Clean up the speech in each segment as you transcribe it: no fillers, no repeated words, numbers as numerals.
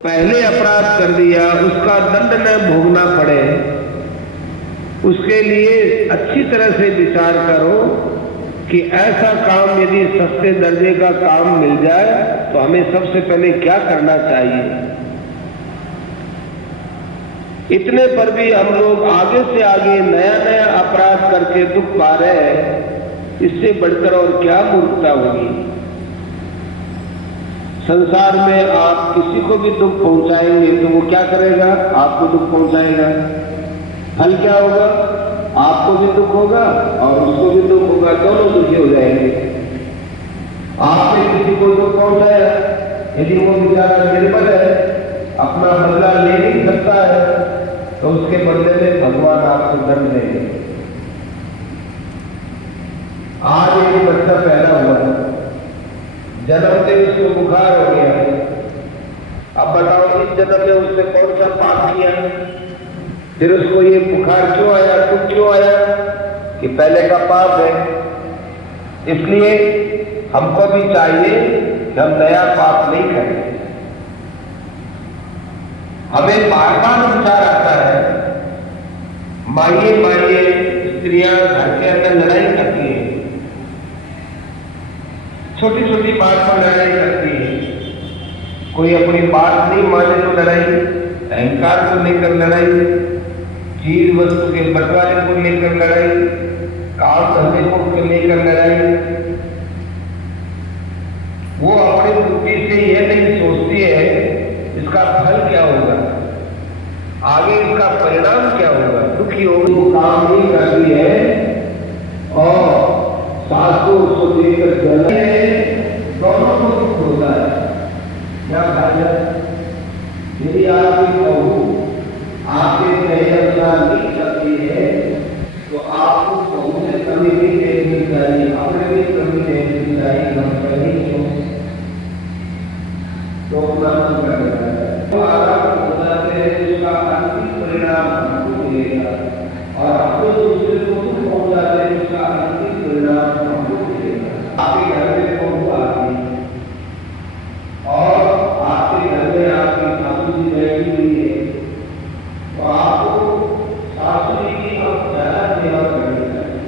पहले अपराध कर दिया उसका दंड न भोगना पड़े, उसके लिए अच्छी तरह से विचार करो कि ऐसा काम यदि सस्ते दर्जे का काम मिल जाए तो हमें सबसे पहले क्या करना चाहिए। इतने पर भी हम लोग आगे से आगे नया नया अपराध करके दुख पा रहे हैं, इससे बढ़कर और क्या मूर्खता होगी। संसार में आप किसी को भी दुख पहुंचाएंगे तो वो क्या करेगा, आपको दुख पहुंचाएगा। फल क्या होगा, आपको भी दुख होगा और उसको भी दुख होगा, दोनों दुखी हो जाएंगे। आपने किसी को दुख पहुंचाया, यदि वो बेचारा निर्बल है, अपना बदला ले नहीं सकता है, तो उसके बदले में भगवान आपको दंड देंगे। आज एक बच्चा पैदा हुआ है, जन्मते उसको बुखार हो गया। अब बताओ इस जन्म में उसने कौन सा पाप किया, फिर उसको ये बुखार क्यों आया, दुख क्यों आया, कि पहले का पाप है। इसलिए हमको भी चाहिए कि हम नया पाप नहीं करें। हमें बार बार विचार आता है, माइए माइए स्त्रियां घर के अंदर लड़ाई करती है, छोटी छोटी बात पर लड़ाई करती है। कोई अपनी बात नहीं माने तो लड़ाई, अहंकार को लेकर लड़ाई, चीज वस्तु के बंटवारे को लेकर लड़ाई, काम धंधे को लेकर लड़ाई। वो अपनी बुद्धि से यह नहीं सोचती है इसका फल क्या होगा, आगे इसका परिणाम क्या होगा, दुखी होगी। वो काम नहीं करती है और सासू उसको देकर जलती है, दोनों को दुख होता है। क्या फायदा, यदि आपकी बहू आपके कहे अनुसार नहीं करती है तो आपको बहू से कमी नहीं देखनी चाहिए, अपने भी कमी देखनी चाहिए। हम कहीं क्यों तो अपना मन कर रहा है, तो आराम हो जाते हैं, उसका अंतिम परिणाम हमको मिलेगा। और हम तो दूसरे को दुख पहुंचाते हैं, उसका अंतिम परिणाम हमको मिलेगा। आपके घर में बहू आती और आपके घर में आपकी सासू जी बैठी हुई है, तो आपको सासू जी की आप ज्यादा सेवा करनी चाहिए,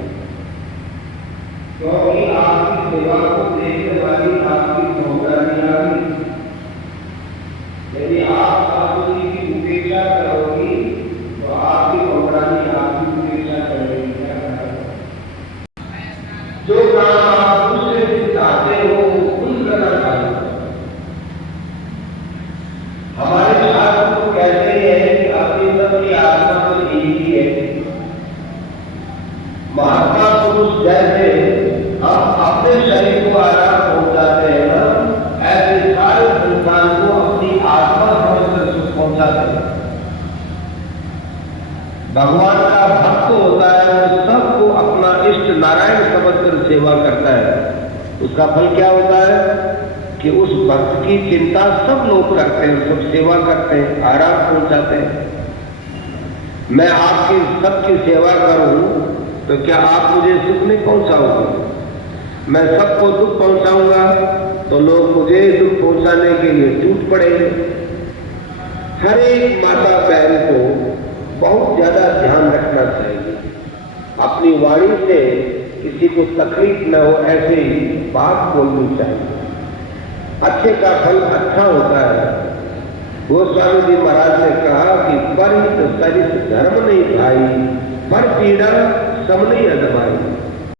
क्योंकि आपकी सेवा को देखने वाली आपकी नौकरानी आ गई। यदि आप सासू जी की उपेक्षा करोगी तो आपकी नौकरानी आपकी उपेक्षा करेगी। क्या करेगा, जो काम आप दूसरे से चाहते हो खुद करना चाहिए। हमारे शास्त्र को कहते हैं कि अपनी सबकी आत्मा तो एक ही है। महात्मा पुरुष जैसे हम अपने शरीर को आराम पहुंचाते हैं ना, ऐसे सारे संसार को अपनी आत्मा समझकर सुख पहुंचाते हैं। भगवान का भक्त होता है, वो सबको अपना इष्ट नारायण समझकर सेवा करता है। उसका फल क्या होता है कि उस भक्त की चिंता सब लोग करते हैं, सब सेवा करते हैं, आराम पहुंचाते हैं। मैं आपकी सबकी सेवा करूं तो क्या आप मुझे सुख नहीं पहुंचाओगे? मैं सबको दुख पहुंचाऊंगा तो लोग मुझे दुख पहुंचाने के लिए टूट पड़ेंगे। हर एक माता बहन को बहुत ज्यादा ध्यान रखना चाहिए, अपनी वाणी से किसी को तकलीफ न हो ऐसे ही बात बोलनी चाहिए। अच्छे का फल अच्छा होता है। गोस्वामी जी महाराज ने कहा कि परित सरित धर्म नहीं भाई, पर पीड़ा सब नहीं अदमाई।